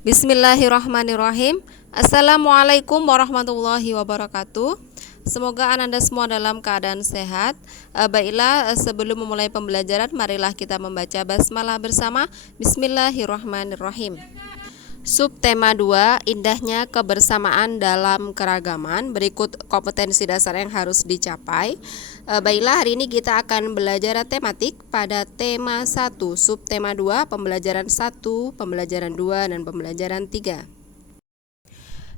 Bismillahirrahmanirrahim. Assalamualaikum warahmatullahi wabarakatuh. Semoga Ananda semua dalam keadaan sehat. Baiklah, sebelum memulai pembelajaran, marilah kita membaca basmalah bersama. Bismillahirrahmanirrahim. Subtema 2, indahnya kebersamaan dalam keragaman. Berikut kompetensi dasar yang harus dicapai. Baiklah, hari ini kita akan belajar tematik pada tema 1, subtema 2, pembelajaran 1, pembelajaran 2, dan pembelajaran 3.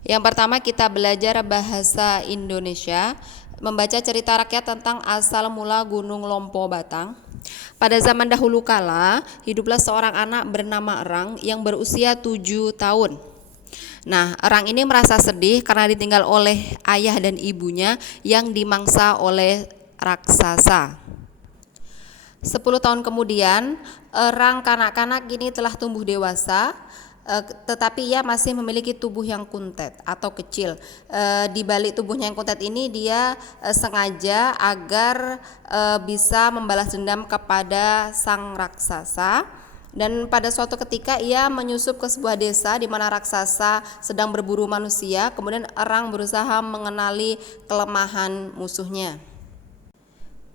Yang pertama kita belajar bahasa Indonesia, membaca cerita rakyat tentang asal mula Gunung Lompo Batang. Pada zaman dahulu kala, hiduplah seorang anak bernama Erang yang berusia 7 tahun. Nah, Erang ini merasa sedih karena ditinggal oleh ayah dan ibunya yang dimangsa oleh raksasa. 10 tahun kemudian, Erang kanak-kanak ini telah tumbuh dewasa, tetapi ia masih memiliki tubuh yang kuntet atau kecil. Di balik tubuhnya yang kuntet ini dia sengaja agar bisa membalas dendam kepada sang raksasa. Dan pada suatu ketika ia menyusup ke sebuah desa di mana raksasa sedang berburu manusia. Kemudian Erang berusaha mengenali kelemahan musuhnya.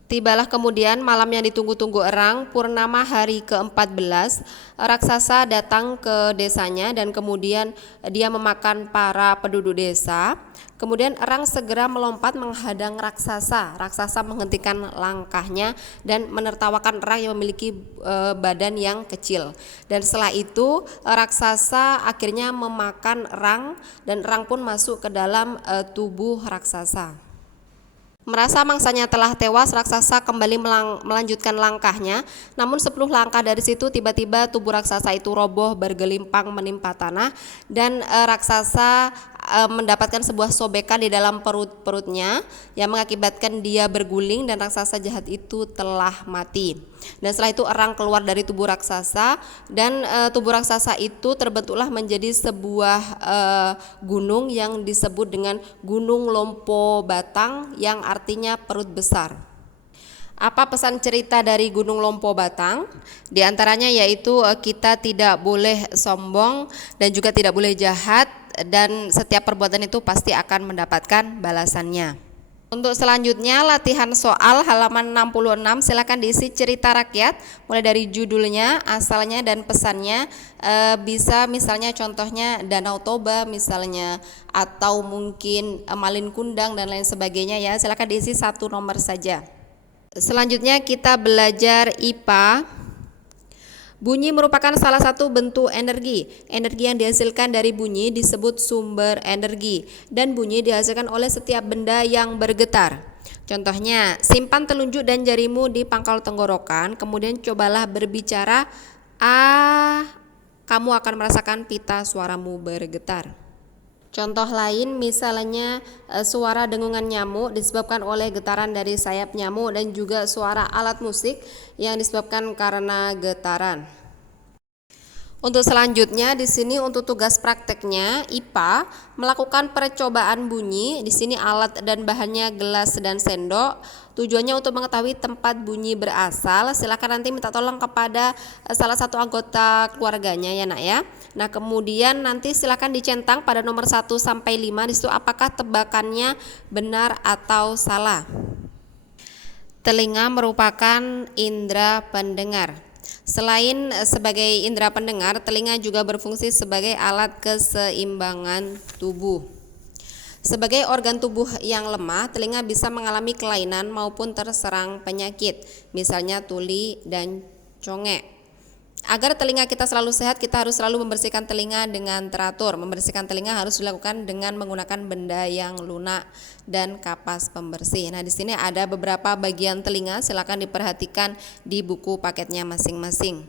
Tibalah kemudian malam yang ditunggu-tunggu Erang, purnama hari ke-14, raksasa datang ke desanya dan kemudian dia memakan para penduduk desa. Kemudian Erang segera melompat menghadang raksasa. Raksasa menghentikan langkahnya dan menertawakan Erang yang memiliki badan yang kecil. Dan setelah itu raksasa akhirnya memakan Erang dan Erang pun masuk ke dalam tubuh raksasa. Merasa mangsanya telah tewas, raksasa kembali melanjutkan langkahnya. Namun 10 langkah dari situ tiba-tiba tubuh raksasa itu roboh bergelimpang menimpa tanah dan raksasa mendapatkan sebuah sobekan di dalam perutnya yang mengakibatkan dia berguling dan raksasa jahat itu telah mati. Dan setelah itu Erang keluar dari tubuh raksasa dan tubuh raksasa itu terbentuklah menjadi sebuah gunung yang disebut dengan Gunung Lompo Batang yang artinya perut besar. Apa pesan cerita dari Gunung Lompo Batang? Di antaranya yaitu kita tidak boleh sombong dan juga tidak boleh jahat, dan setiap perbuatan itu pasti akan mendapatkan balasannya. Untuk selanjutnya latihan soal halaman 66, silakan diisi cerita rakyat mulai dari judulnya, asalnya dan pesannya. Bisa misalnya contohnya Danau Toba misalnya, atau mungkin Malin Kundang dan lain sebagainya ya. Silakan diisi satu nomor saja. Selanjutnya kita belajar IPA. Bunyi merupakan salah satu bentuk energi. Energi yang dihasilkan dari bunyi disebut sumber energi, dan bunyi dihasilkan oleh setiap benda yang bergetar. Contohnya, simpan telunjuk dan jarimu di pangkal tenggorokan, kemudian cobalah berbicara, kamu akan merasakan pita suaramu bergetar. Contoh lain misalnya suara dengungan nyamuk disebabkan oleh getaran dari sayap nyamuk, dan juga suara alat musik yang disebabkan karena getaran. Untuk selanjutnya di sini untuk tugas prakteknya IPA melakukan percobaan bunyi. Di sini alat dan bahannya gelas dan sendok. Tujuannya untuk mengetahui tempat bunyi berasal. Silakan nanti minta tolong kepada salah satu anggota keluarganya ya nak ya. Nah, kemudian nanti silakan dicentang pada nomor 1 sampai 5 di situ apakah tebakannya benar atau salah. Telinga merupakan indera pendengar. Selain sebagai indera pendengar, telinga juga berfungsi sebagai alat keseimbangan tubuh. Sebagai organ tubuh yang lemah, telinga bisa mengalami kelainan maupun terserang penyakit, misalnya tuli dan congek. Agar telinga kita selalu sehat, kita harus selalu membersihkan telinga dengan teratur. Membersihkan telinga harus dilakukan dengan menggunakan benda yang lunak dan kapas pembersih. Nah, di sini ada beberapa bagian telinga, silakan diperhatikan di buku paketnya masing-masing.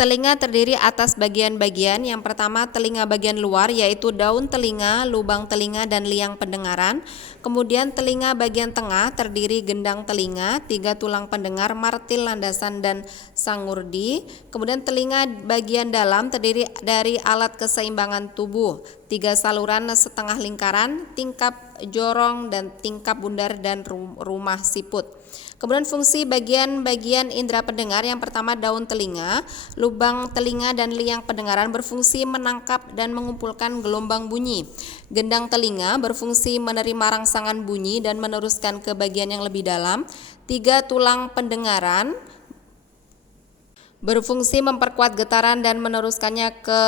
Telinga terdiri atas bagian-bagian. Yang pertama telinga bagian luar yaitu daun telinga, lubang telinga, dan liang pendengaran. Kemudian telinga bagian tengah terdiri gendang telinga, 3 tulang pendengar, martil, landasan, dan sangurdi. Kemudian telinga bagian dalam terdiri dari alat keseimbangan tubuh, 3 saluran setengah lingkaran, tingkap jorong dan tingkap bundar dan rumah siput. Kemudian fungsi bagian-bagian indera pendengar, yang pertama daun telinga, lubang telinga dan liang pendengaran berfungsi menangkap dan mengumpulkan gelombang bunyi. Gendang telinga berfungsi menerima rangsangan bunyi dan meneruskan ke bagian yang lebih dalam. 3 tulang pendengaran berfungsi memperkuat getaran dan meneruskannya ke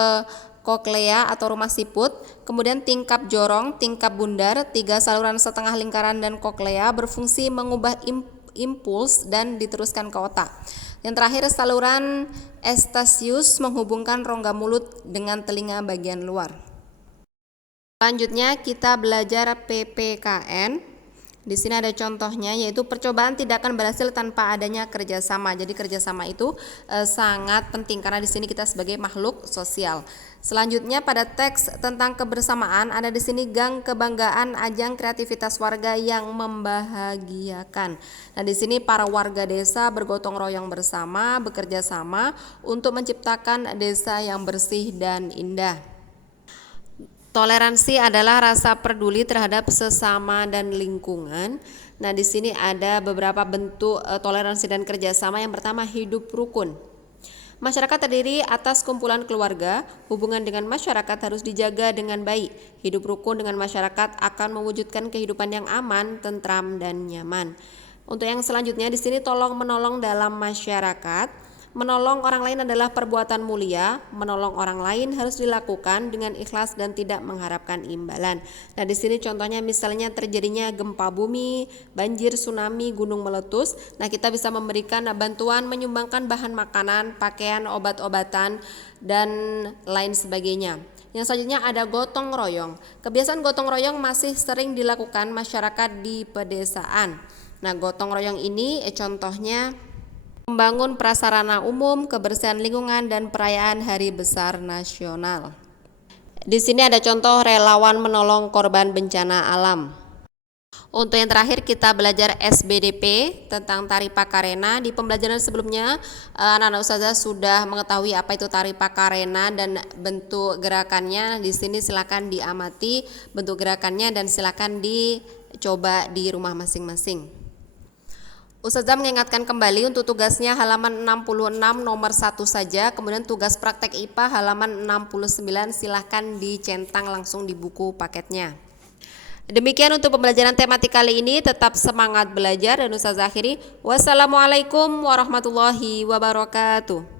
koklea atau rumah siput. Kemudian tingkap jorong, tingkap bundar, 3 saluran setengah lingkaran dan koklea berfungsi mengubah impuls dan diteruskan ke otak. Yang terakhir, saluran Eustachius menghubungkan rongga mulut dengan telinga bagian luar. Selanjutnya kita belajar PPKN. Di sini ada contohnya, yaitu percobaan tidak akan berhasil tanpa adanya kerjasama. Jadi kerjasama itu sangat penting karena di sini kita sebagai makhluk sosial. Selanjutnya pada teks tentang kebersamaan ada di sini gang kebanggaan, ajang kreativitas warga yang membahagiakan. Nah, di sini para warga desa bergotong royong bersama, bekerja sama untuk menciptakan desa yang bersih dan indah. Toleransi adalah rasa peduli terhadap sesama dan lingkungan. Nah, di sini ada beberapa bentuk toleransi dan kerjasama. Yang pertama, hidup rukun. Masyarakat terdiri atas kumpulan keluarga. Hubungan dengan masyarakat harus dijaga dengan baik. Hidup rukun dengan masyarakat akan mewujudkan kehidupan yang aman, tentram, dan nyaman. Untuk yang selanjutnya, di sini tolong menolong dalam masyarakat. Menolong orang lain adalah perbuatan mulia. Menolong orang lain harus dilakukan dengan ikhlas dan tidak mengharapkan imbalan. Nah, di sini contohnya misalnya terjadinya gempa bumi, banjir, tsunami, gunung meletus. Nah, kita bisa memberikan bantuan, menyumbangkan bahan makanan, pakaian, obat-obatan, dan lain sebagainya. Yang selanjutnya ada gotong royong. Kebiasaan gotong royong masih sering dilakukan masyarakat di pedesaan. Nah, gotong royong ini contohnya membangun prasarana umum, kebersihan lingkungan, dan perayaan hari besar nasional. Di sini ada contoh relawan menolong korban bencana alam. Untuk yang terakhir kita belajar SBDP tentang tari Pakarena. Di pembelajaran sebelumnya anak-anak ustazah sudah mengetahui apa itu tari Pakarena dan bentuk gerakannya. Di sini silakan diamati bentuk gerakannya dan silakan dicoba di rumah masing-masing. Ustazah mengingatkan kembali untuk tugasnya halaman 66 nomor 1 saja, kemudian tugas praktek IPA halaman 69 silahkan dicentang langsung di buku paketnya. Demikian untuk pembelajaran tematik kali ini, tetap semangat belajar dan ustazah akhiri. Wassalamualaikum warahmatullahi wabarakatuh.